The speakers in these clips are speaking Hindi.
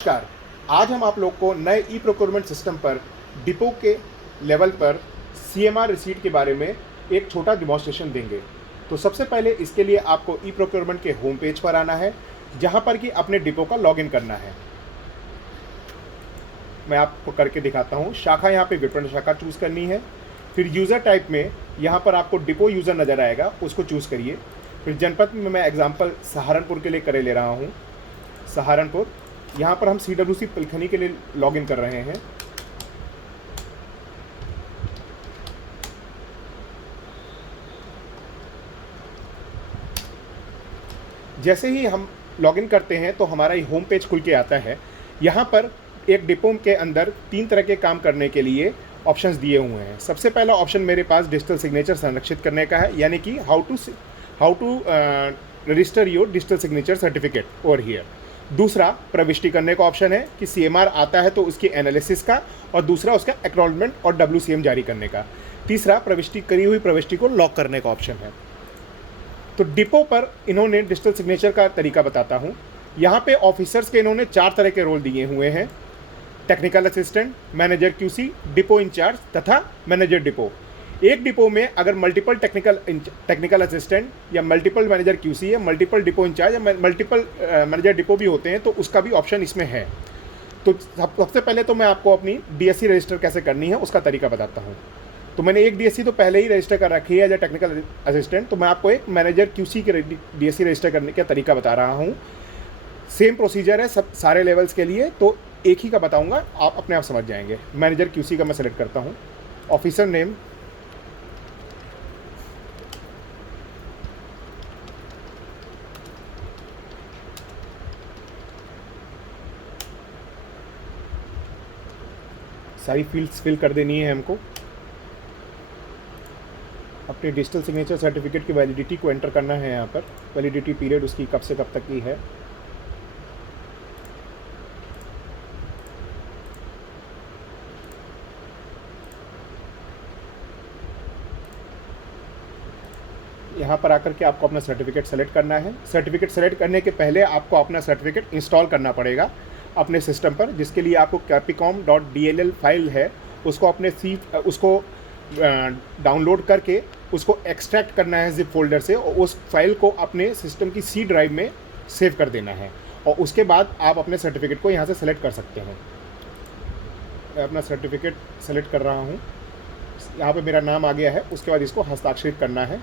नमस्कार। आज हम आप लोग को नए ई प्रोक्योरमेंट सिस्टम पर डिपो के लेवल पर सीएमआर रिसीट के बारे में एक छोटा डिमॉन्स्ट्रेशन देंगे। तो सबसे पहले इसके लिए आपको ई प्रोक्योरमेंट के होम पेज पर आना है, जहां पर कि अपने डिपो का लॉगिन करना है। मैं आपको करके दिखाता हूं। शाखा यहाँ पे विपणन शाखा चूज़ करनी है। फिर यूज़र टाइप में यहाँ पर आपको डिपो यूज़र नज़र आएगा, उसको चूज़ करिए। फिर जनपद में मैं एग्जाम्पल सहारनपुर के लिए करे ले रहा हूँ, सहारनपुर। यहाँ पर हम CWC पिलखनी के लिए लॉगिन कर रहे हैं। जैसे ही हम लॉगिन करते हैं तो हमारा ये होम पेज खुल के आता है। यहाँ पर एक डिपो के अंदर 3 तरह के काम करने के लिए ऑप्शंस दिए हुए हैं। सबसे पहला ऑप्शन मेरे पास डिजिटल सिग्नेचर संरक्षित करने का है, यानी कि how to register your digital signature certificate over here. दूसरा प्रविष्टि करने का ऑप्शन है कि CMR आता है तो उसकी एनालिसिस का, और दूसरा उसका एक्नॉलेजमेंट और WCM जारी करने का। तीसरा प्रविष्टि करी हुई प्रविष्टि को लॉक करने का ऑप्शन है। तो डिपो पर इन्होंने डिजिटल सिग्नेचर का तरीका बताता हूँ। यहाँ पे ऑफिसर्स के इन्होंने 4 तरह के रोल दिए हुए हैं: technical assistant, manager QC, depot incharge तथा मैनेजर डिपो। एक डिपो में अगर मल्टीपल टेक्निकल असिस्टेंट या मल्टीपल मैनेजर QC या मल्टीपल डिपो इंचार्ज या मल्टीपल मैनेजर डिपो भी होते हैं, तो उसका भी ऑप्शन इसमें है। तो सबसे पहले तो मैं आपको अपनी DSC रजिस्टर कैसे करनी है उसका तरीका बताता हूँ। तो मैंने एक DSC तो पहले ही रजिस्टर कर रखी है एज ए टेक्निकल असिस्टेंट, तो मैं आपको एक मैनेजर QC की DSC रजिस्टर करने का तरीका बता रहा हूँ। सेम प्रोसीजर है सब सारे लेवल्स के लिए, तो एक ही का बताऊँगा, आप अपने आप समझ जाएंगे। मैनेजर QC का मैं सेलेक्ट करता हूँ। ऑफिसर नेम, सारी फील्ड्स फिल कर देनी है हमको। अपने डिजिटल सिग्नेचर सर्टिफिकेट की वैलिडिटी को एंटर करना है। यहाँ पर वैलिडिटी पीरियड उसकी कब से कब तक की है। यहाँ पर आकर के आपको अपना सर्टिफिकेट सेलेक्ट करना है। सर्टिफिकेट सेलेक्ट करने के पहले आपको अपना सर्टिफिकेट इंस्टॉल करना पड़ेगा अपने सिस्टम पर, जिसके लिए आपको capicom.dll फाइल है उसको उसको डाउनलोड करके उसको एक्सट्रैक्ट करना है जिप फोल्डर से, और उस फाइल को अपने सिस्टम की C ड्राइव में सेव कर देना है। और उसके बाद आप अपने सर्टिफिकेट को यहाँ से सेलेक्ट कर सकते हैं। मैं अपना सर्टिफिकेट सेलेक्ट कर रहा हूँ। यहाँ पे मेरा नाम आ गया है। उसके बाद इसको हस्ताक्षरित करना है।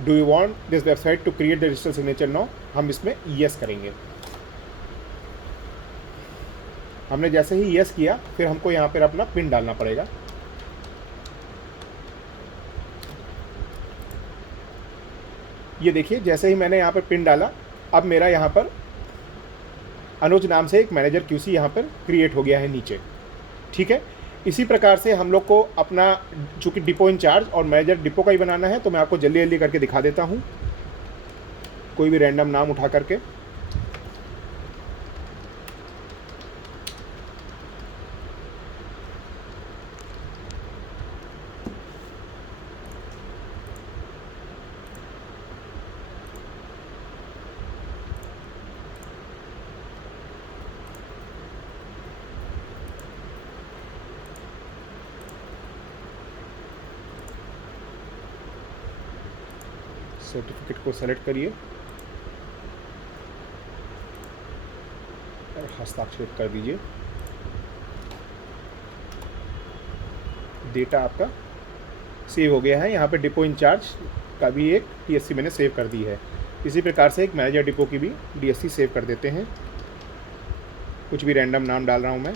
Do you want this website to create the digital signature now? हम इसमें येस करेंगे। हमने जैसे ही येस किया, फिर हमको यहाँ पर अपना पिन डालना पड़ेगा। ये देखिए, जैसे ही मैंने यहाँ पर पिन डाला, अब मेरा यहाँ पर अनुज नाम से एक मैनेजर QC यहाँ पर क्रिएट हो गया है नीचे। ठीक है, इसी प्रकार से हम लोग को अपना, चूँकि डिपो इंचार्ज और मैनेजर डिपो का ही बनाना है, तो मैं आपको जल्दी जल्दी करके दिखा देता हूँ, कोई भी रैंडम नाम उठा करके। सर्टिफिकेट को सेलेक्ट करिए और हस्ताक्षरित कर दीजिए। डेटा आपका सेव हो गया है। यहाँ पे डिपो इंचार्ज का भी एक DSC मैंने सेव कर दी है। इसी प्रकार से एक मैनेजर डिपो की भी DSC सेव कर देते हैं। कुछ भी रैंडम नाम डाल रहा हूँ मैं।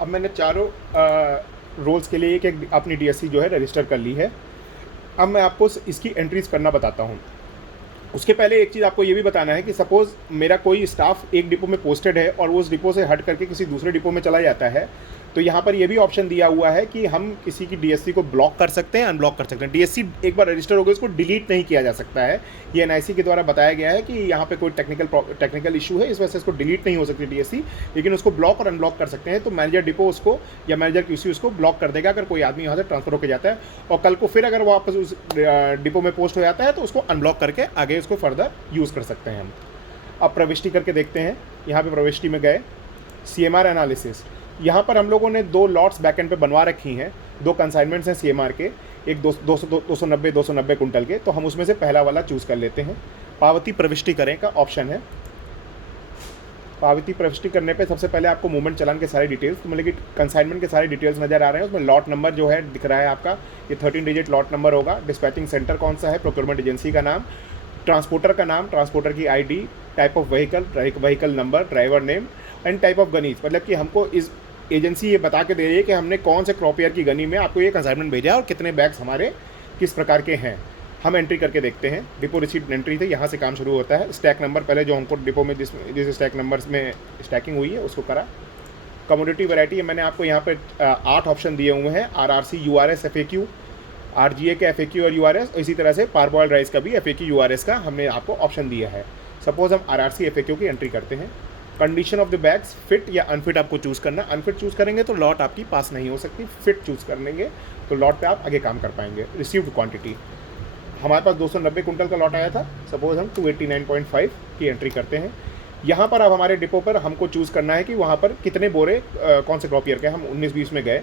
अब मैंने चारों रोल्स के लिए एक एक अपनी DSC जो है रजिस्टर कर ली है। अब मैं आपको इसकी एंट्रीज करना बताता हूँ। उसके पहले एक चीज़ आपको ये भी बताना है कि सपोज़ मेरा कोई स्टाफ एक डिपो में पोस्टेड है और वो उस डिपो से हट करके किसी दूसरे डिपो में चला जाता है, तो यहाँ पर ये भी ऑप्शन दिया हुआ है कि हम किसी की डीएससी को ब्लॉक कर सकते हैं, अनब्लॉक कर सकते हैं। डीएससी एक बार रजिस्टर हो गई, उसको डिलीट नहीं किया जा सकता है। ये एनआईसी के द्वारा बताया गया है कि यहाँ पे कोई टेक्निकल इशू है, इस वजह से इसको डिलीट नहीं हो सकती डीएससी, लेकिन उसको ब्लॉक और अनब्लॉक कर सकते हैं। तो मैनेजर डिपो उसको या मैनेजर क्यूसी उसको ब्लॉक कर देगा अगर कोई आदमी यहाँ से ट्रांसफर होकर जाता है, और कल को फिर अगर वो वापस उस डिपो में पोस्ट हो जाता है तो उसको अनब्लॉक करके आगे उसको फर्दर यूज़ कर सकते हैं हम। अब प्रविष्टि करके देखते हैं। यहाँ पे प्रविष्टि में गए, सीएमआर एनालिसिस। यहाँ पर हम लोगों ने 2 लॉट्स बैकएंड पे बनवा रखी हैं, 2 कंसाइनमेंट्स हैं सीएमआर के, एक 290 कुंटल के। तो हम उसमें से पहला वाला चूज़ कर लेते हैं। पावती प्रविष्टि करें का ऑप्शन है। पावती प्रविष्टि करने पे सबसे पहले आपको मूवमेंट चलान के सारे डिटेल्स, तो मतलब कि कंसाइनमेंट के सारे डिटेल्स नज़र आ रहे हैं। उसमें लॉट नंबर जो है दिख रहा है आपका, ये 13 डिजिट लॉट नंबर होगा। डिस्पैचिंग सेंटर कौन सा है, प्रोक्योरमेंट एजेंसी का नाम, ट्रांसपोर्टर का नाम, ट्रांसपोर्टर की ID, type of vehicle number, driver name and type of gunnies. मतलब कि हमको इस एजेंसी ये बता के दे रही है कि हमने कौन से क्रॉप ईयर की गनी में आपको ये कंसाइनमेंट भेजा है और कितने बैग्स हमारे किस प्रकार के हैं। हम एंट्री करके देखते हैं। डिपो रिसीट एंट्री थे, यहाँ से काम शुरू होता है। स्टैक नंबर पहले जो हमको डिपो में जिस स्टैक नंबर्स में स्टैकिंग हुई है उसको करा। कमोडिटी वैरायटी मैंने आपको यहाँ पे 8 ऑप्शन दिए हुए हैं। आरआरसी, यूआरएस, एफएक्यू, आरजीए के एफएक्यू और यूआरएस, इसी तरह से पारबॉइल्ड राइस का भी एफएक्यू यूआरएस का हमने आपको ऑप्शन दिया है। सपोज हम आरआरसी एफएक्यू की एंट्री करते हैं। Condition of the bags, fit या अनफिट आपको चूज़ करना। अनफिट चूज़ करेंगे तो लॉट आपकी पास नहीं हो सकती, फिट चूज़ करेंगे तो लॉट पे आप आगे काम कर पाएंगे। रिसीव्ड क्वांटिटी, हमारे पास 290 कुंटल का लॉट आया था। सपोज हम 289.5 की एंट्री करते हैं। यहाँ पर अब हमारे डिपो पर हमको चूज़ करना है कि वहाँ पर कितने बोरे कौन से क्रॉप ईयर के। हम 19-20 में गए,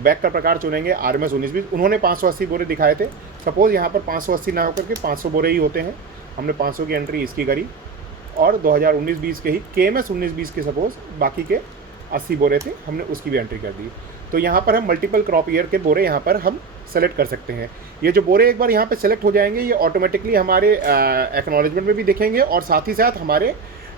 बैग का प्रकार चुनेंगे आरएमएस 19-20। उन्होंने 580 बोरे दिखाए थे। सपोज़ यहाँ पर 580 ना होकर के 500 बोरे ही होते हैं। हमने 500 की एंट्री इसकी करी और 2019-20 के ही केएमएस 19-20 के सपोज़ बाकी के 80 बोरे थे, हमने उसकी भी एंट्री कर दी। तो यहाँ पर हम मल्टीपल क्रॉप ईयर के बोरे यहाँ पर हम सेलेक्ट कर सकते हैं। ये जो बोरे एक बार यहाँ पे सेलेक्ट हो जाएंगे, ये ऑटोमेटिकली हमारे एक्नॉलेजमेंट में भी दिखेंगे और साथ ही साथ हमारे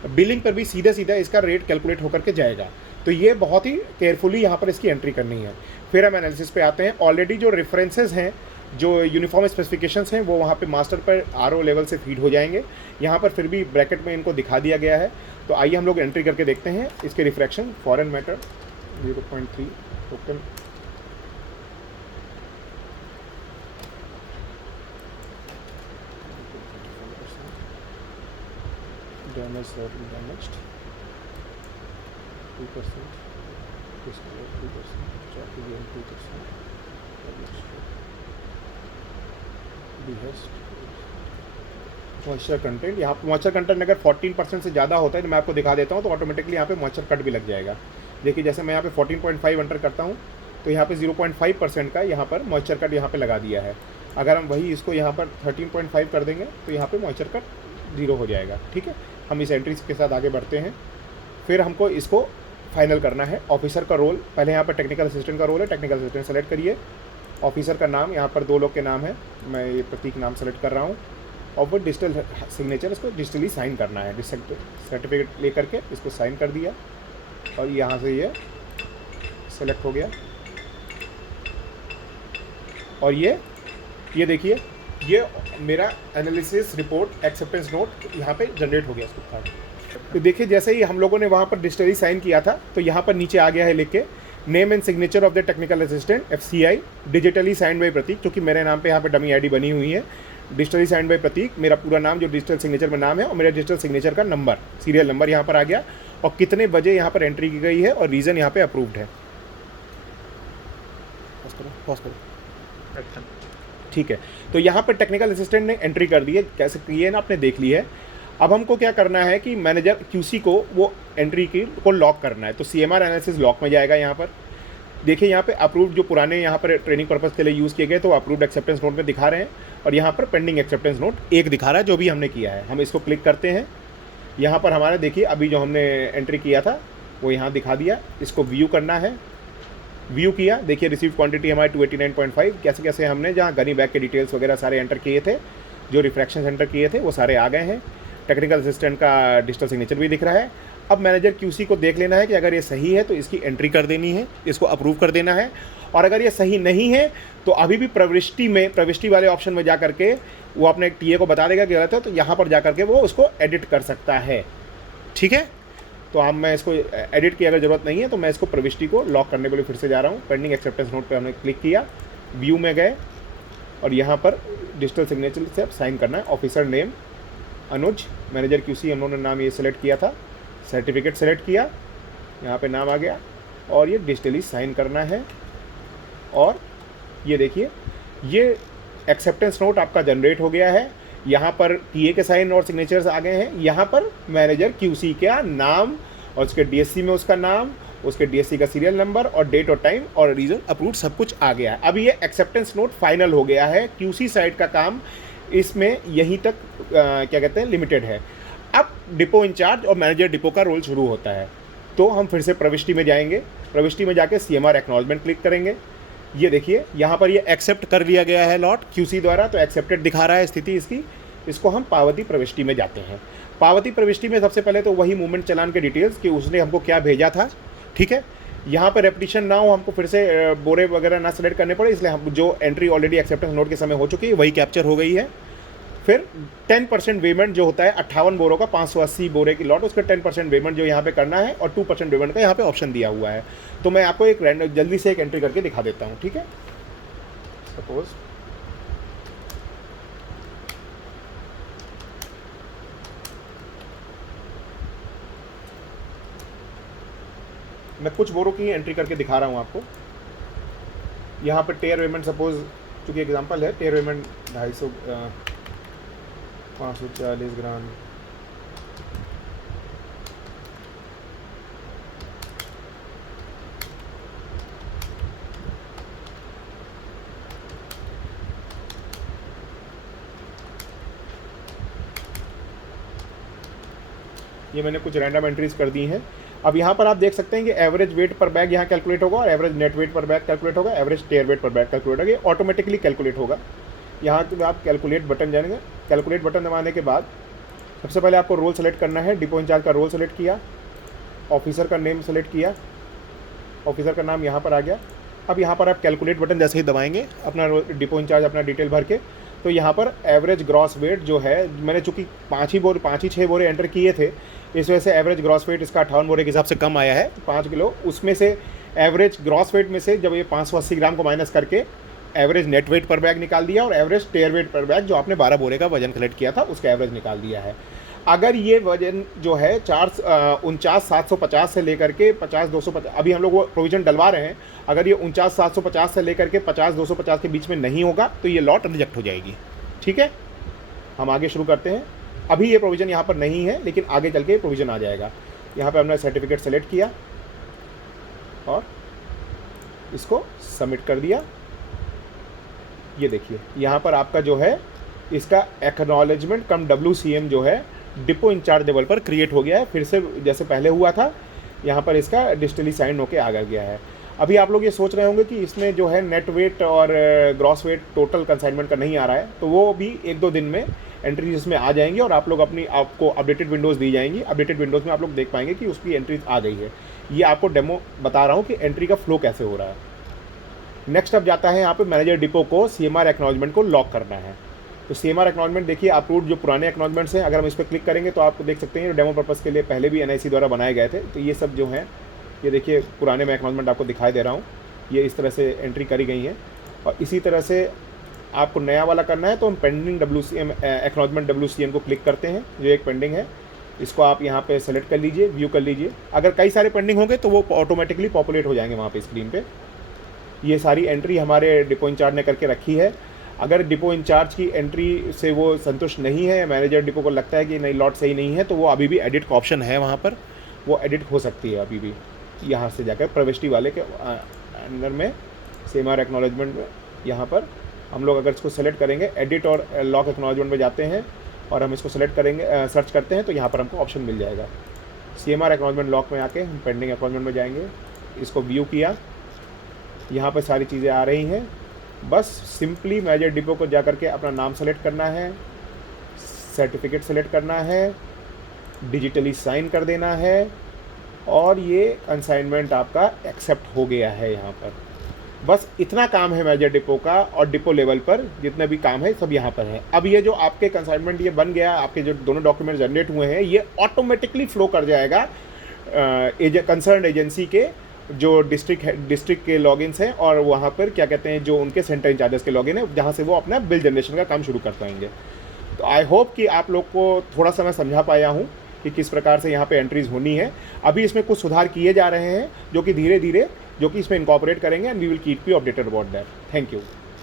बिलिंग पर भी सीधा सीधा इसका रेट कैलकुलेट होकर के जाएगा। तो ये बहुत ही केयरफुली यहाँ पर इसकी एंट्री करनी है। फिर हम एनालिसिस पे आते हैं। ऑलरेडी जो रेफरेंसेस हैं, जो यूनिफॉर्म स्पेसिफिकेशंस हैं, वो वहाँ पे मास्टर पर आरओ लेवल से फीड हो जाएंगे। यहाँ पर फिर भी ब्रैकेट में इनको दिखा दिया गया है। तो आइए हम लोग एंट्री करके देखते हैं इसके refraction. Foreign matter 0.3 total, damage 2%, 2%, moisture content. यहाँ पर मॉइस्चर कंटेंट अगर 14% से ज़्यादा होता है तो मैं आपको दिखा देता हूँ, तो ऑटोमेटिकली यहाँ पे मॉइस्चर कट भी लग जाएगा। देखिए जैसे मैं यहाँ पे 14.5 एंटर करता हूँ तो यहाँ पे 0.5% का यहाँ पर मॉइस्चर कट यहाँ पे लगा दिया है। अगर हम वही इसको यहाँ पर 13.5 कर देंगे तो यहाँ पे मॉइस्चर कट 0 हो जाएगा। ठीक है, हम इस एंट्री के साथ आगे बढ़ते हैं। फिर हमको इसको फाइनल करना है। ऑफिसर का रोल, पहले यहाँ पर टेक्निकल असिस्टेंट का रोल है, टेक्निकल असिस्टेंट सेलेक्ट करिए। ऑफिसर का नाम, यहाँ पर 2 लोग के नाम है, मैं ये प्रतीक नाम सेलेक्ट कर रहा हूँ। और वो डिजिटल सिग्नेचर, इसको डिजिटली साइन करना है। सर्टिफिकेट लेकर के इसको साइन कर दिया और यहाँ से ये सेलेक्ट हो गया। और ये देखिए, ये मेरा एनालिसिस रिपोर्ट एक्सेप्टेंस नोट यहाँ पे जनरेट हो गया इसको कार्ड। तो देखिए जैसे ही हम लोगों ने वहाँ पर डिजिटली साइन किया था तो यहाँ पर नीचे आ गया है लिख के, name and signature of the technical assistant FCI, digitally signed by Prateek, क्योंकि मेरे नाम पे यहाँ पे डमी आईडी बनी हुई है। डिजिटली साइंड बाई प्रतीक, मेरा पूरा नाम जो डिजिटल सिग्नेचर में नाम है, और मेरा डिजिटल सिग्नेचर का नंबर, सीरियल नंबर यहाँ पर आ गया, और कितने बजे यहाँ पर एंट्री की गई है और रीज़न यहाँ पे अप्रूव्ड है। पॉज करो। ठीक है, तो यहाँ पर टेक्निकल असिस्टेंट ने एंट्री कर दी है, कैसे की है ना आपने देख ली है। अब हमको क्या करना है कि मैनेजर QC को वो एंट्री को लॉक करना है। तो CMR एनालिसिस लॉक में जाएगा। यहाँ पर देखिए, यहाँ पे अप्रूव्ड जो पुराने यहाँ पर ट्रेनिंग पर्पज़ के लिए यूज़ किए गए तो अप्रूव्ड एक्सेप्टेंस नोट में दिखा रहे हैं, और यहाँ पर पेंडिंग एक्सेप्टेंस नोट 1 दिखा रहा है जो भी हमने किया है। हम इसको क्लिक करते हैं। यहाँ पर हमारा देखिए अभी जो हमने एंट्री किया था वो यहाँ दिखा दिया। इसको व्यू करना है, व्यू किया। देखिए रिसीव क्वांटिटी हमारी 289.5, कैसे कैसे हमने जहाँ गनी बैग के डिटेल्स वगैरह सारे एंटर किए थे, जो रिफ्रैक्शन एंटर किए थे वो सारे आ गए हैं। टेक्निकल असिस्टेंट का डिजिटल सिग्नेचर भी दिख रहा है। अब मैनेजर QC को देख लेना है कि अगर ये सही है तो इसकी एंट्री कर देनी है, इसको अप्रूव कर देना है। और अगर ये सही नहीं है तो अभी भी प्रविष्टि वाले ऑप्शन में जा करके वो अपने टीए को बता देगा कि गलत है, तो यहाँ पर जा करके वो उसको एडिट कर सकता है। ठीक है, तो अब मैं इसको एडिट की अगर ज़रूरत नहीं है तो मैं इसको प्रविष्टि को लॉक करने के लिए फिर से जा रहा हूँ। पेंडिंग एक्सेप्टेंस नोट पे हमने क्लिक किया, व्यू में गए और यहाँ पर डिजिटल सिग्नेचर से अब साइन करना है। ऑफिसर नेम अनुज, मैनेजर क्यूसी उन्होंने नाम ये सेलेक्ट किया था, सर्टिफिकेट सेलेक्ट किया, यहाँ पे नाम आ गया और ये डिजिटली साइन करना है। और ये देखिए ये एक्सेप्टेंस नोट आपका जनरेट हो गया है। यहाँ पर टीए के साइन और सिग्नेचर्स आ गए हैं। यहाँ पर मैनेजर क्यूसी का नाम और उसके डीएससी में उसका नाम, उसके डीएससी का सीरियल नंबर और डेट और टाइम और रीज़न अप्रूव सब कुछ आ गया है। अब ये एक्सेप्टेंस नोट फाइनल हो गया है। क्यूसी साइड का काम इसमें यहीं तक क्या कहते हैं लिमिटेड है। अब डिपो इंचार्ज और मैनेजर डिपो का रोल शुरू होता है। तो हम फिर से प्रविष्टि में जाएंगे, प्रविष्टि में जाके CMR एक्नॉलेजमेंट क्लिक करेंगे। ये देखिए यहाँ पर ये एक्सेप्ट कर लिया गया है लॉट क्यूसी द्वारा, तो एक्सेप्टेड दिखा रहा है स्थिति इसकी। इसको हम पावती प्रविष्टि में जाते हैं। पावती प्रविष्टि में सबसे पहले तो वही मूवमेंट चलान के डिटेल्स कि उसने हमको क्या भेजा था। ठीक है, यहाँ पर रेपिटेशन ना हो, हमको फिर से बोरे वगैरह ना सेलेक्ट करने पड़े, इसलिए हम जो एंट्री ऑलरेडी एक्सेप्टेंस नोट के समय हो चुकी है वही कैप्चर हो गई है। फिर 10% पेमेंट जो होता है 58 बोरों का 580 बोरे की लॉट, उसका 10% पेमेंट जो यहाँ पे करना है और 2% पेमेंट का यहाँ पे ऑप्शन दिया हुआ है। तो मैं आपको एक रैंडम जल्दी से एक एंट्री करके दिखा देता हूँ। ठीक है, सपोज मैं कुछ बोरों की एंट्री करके दिखा रहा हूँ आपको। यहाँ पर टेयर पेमेंट सपोज चूँकि एग्जांपल है, टेयर पेमेंट 250 540 ग्राम, ये मैंने कुछ रैंडम एंट्रीज कर दी हैं। अब यहाँ पर आप देख सकते हैं कि एवरेज वेट पर बैग यहाँ कैलकुलेट होगा और एवरेज नेट वेट पर बैग कैलकुलेट होगा, एवरेज टेयर वेट पर बैग कैलकुलेट होगा, ये ऑटोमेटिकली कैलकुलेट होगा। यहाँ के आप कैलकुलेट बटन जाएंगे, कैलकुलेट बटन दबाने के बाद सबसे पहले आपको रोल सेलेक्ट करना है। डिपो इंचार्ज का रोल सेलेक्ट किया, ऑफिसर का नेम सेलेक्ट किया, ऑफिसर का नाम यहाँ पर आ गया। अब यहाँ पर आप कैलकुलेट बटन जैसे ही दबाएंगे अपना डिपो इंचार्ज अपना डिटेल भर के, तो यहाँ पर एवरेज ग्रॉस वेट जो है, मैंने चूँकि 5 ही 6 बोरे एंटर किए थे, इस वजह से एवरेज ग्रॉस वेट इसका 58 बोरे के हिसाब से कम आया है 5 किलो। उसमें से एवरेज ग्रॉस वेट में से जब ये 580 ग्राम को माइनस करके एवरेज नेट वेट पर बैग निकाल दिया और एवरेज टेयर वेट पर बैग जो आपने 12 बोरे का वजन कलेक्ट किया था उसका एवरेज निकाल दिया है। अगर ये वजन जो है 49,750 से लेकर के 50,250, अभी हम लोग वो प्रोविज़न डलवा रहे हैं, अगर ये 49,750 से लेकर के 50,250 के बीच में नहीं होगा तो ये लॉट रिजेक्ट हो जाएगी। ठीक है, हम आगे शुरू करते हैं। अभी ये प्रोविज़न यहाँ पर नहीं है लेकिन आगे चल के प्रोविज़न आ जाएगा। यहाँ पर हमने सर्टिफिकेट सेलेक्ट किया और इसको सबमिट कर दिया। ये देखिए यहाँ पर आपका जो है इसका एक्नॉलेजमेंट कम WCM जो है डिपो इंचार्ज लेवल पर क्रिएट हो गया है, फिर से जैसे पहले हुआ था। यहाँ पर इसका डिजिटली साइन होके आ गया है। अभी आप लोग ये सोच रहे होंगे कि इसमें जो है नेट वेट और ग्रॉस वेट टोटल कंसाइनमेंट का नहीं आ रहा है, तो वो भी 1-2 दिन में एंट्रीज इसमें आ जाएंगी और आप लोग आपको अपडेटेड विंडोज़ दी जाएंगी। अपडेटेड विंडोज़ में आप लोग देख पाएंगे कि उसकी एंट्रीज आ गई है। ये आपको डेमो बता रहा हूँ कि एंट्री का फ्लो कैसे हो रहा है। नेक्स्ट अब जाता है यहाँ पे मैनेजर डिपो को CMR एक्नॉलेजमेंट को लॉक करना है। तो CMR एक्नॉलेजमेंट देखिए अप्रूव्ड जो पुराने एक्नॉलेजमेंट्स हैं, अगर हम इस पर क्लिक करेंगे तो आप देख सकते हैं डेमो पर्पज़ के लिए पहले भी NIC द्वारा बनाए गए थे। तो ये सब जो हैं, ये देखिए पुराने में एक्नॉलेजमेंट आपको दिखाई दे रहा हूँ, ये इस तरह से एंट्री करी गई हैं। और इसी तरह से आपको नया वाला करना है तो हम पेंडिंग WCM एक्नॉलेजमेंट WCM को क्लिक करते हैं, जो एक पेंडिंग है इसको आप यहाँ पे सेलेक्ट कर लीजिए, व्यू कर लीजिए। अगर कई सारे पेंडिंग होंगे तो वो ऑटोमेटिकली पॉपुलेट हो जाएंगे वहाँ पे स्क्रीन पे। ये सारी एंट्री हमारे डिपो इंचार्ज ने करके रखी है। अगर डिपो इंचार्ज की एंट्री से वो संतुष्ट नहीं है, मैनेजर डिपो को लगता है कि नहीं लॉट सही नहीं है, तो वो अभी भी एडिट का ऑप्शन है वहाँ पर, वो एडिट हो सकती है अभी भी। यहाँ से जाकर प्रविष्टि वाले के अंदर में CMR एक्नॉलेजमेंट में यहाँ पर हम लोग अगर इसको सेलेक्ट करेंगे, एडिट और लॉक एक्नॉलेजमेंट में जाते हैं और हम इसको सेलेक्ट करेंगे, सर्च करते हैं, तो यहाँ पर हमको ऑप्शन मिल जाएगा। CMR एक्नॉलेजमेंट लॉक में आके हम पेंडिंग एक्नॉलेजमेंट में जाएंगे, इसको व्यू किया, यहाँ पर सारी चीज़ें आ रही हैं। बस सिंपली मैनेजर डिपो को जा करके अपना नाम सेलेक्ट करना है, सर्टिफिकेट सेलेक्ट करना है, डिजिटली साइन कर देना है और ये कंसाइनमेंट आपका एक्सेप्ट हो गया है यहाँ पर। बस इतना काम है मेजर डिपो का, और डिपो लेवल पर जितने भी काम है सब यहाँ पर है। अब ये जो आपके कंसाइनमेंट ये बन गया, आपके जो दोनों डॉक्यूमेंट जनरेट हुए हैं, ये ऑटोमेटिकली फ्लो कर जाएगा कंसर्न एजेंसी के जो डिस्ट्रिक्ट के लॉगिन्स हैं, और वहाँ पर क्या कहते हैं जो उनके सेंटर इंचार्जेस के लॉगिन है, जहाँ से वो अपना बिल जनरेशन का काम शुरू कर पाएंगे। तो आई होप कि आप लोग को थोड़ा सा मैं समझा पाया हूँ कि किस प्रकार से यहाँ पे एंट्रीज़ होनी है। अभी इसमें कुछ सुधार किए जा रहे हैं जो कि धीरे धीरे जो कि इसमें इनकॉर्पोरेट करेंगे, and we will keep you updated about that. Thank you.